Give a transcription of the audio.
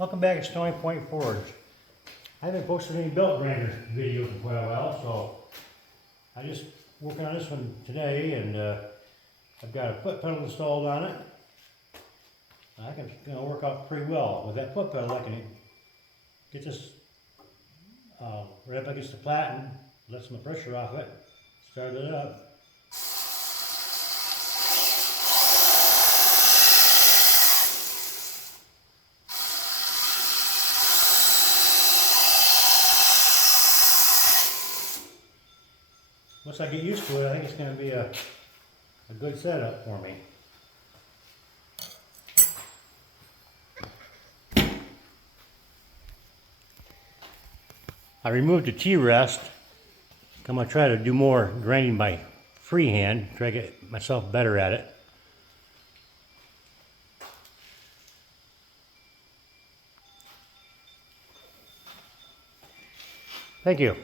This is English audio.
Welcome back to Stony Point Forge. I haven't posted any belt grinder videos in quite a while, so I just working on this one today, and I've got a foot pedal installed on it. I can work out pretty well with that foot pedal. I can get this right up against the flat and let some pressure off it. Start it up. Once I get used to it, I think it's going to be a good setup for me. I removed the T-rest. I'm going to try to do more grinding by freehand, try to get myself better at it. Thank you.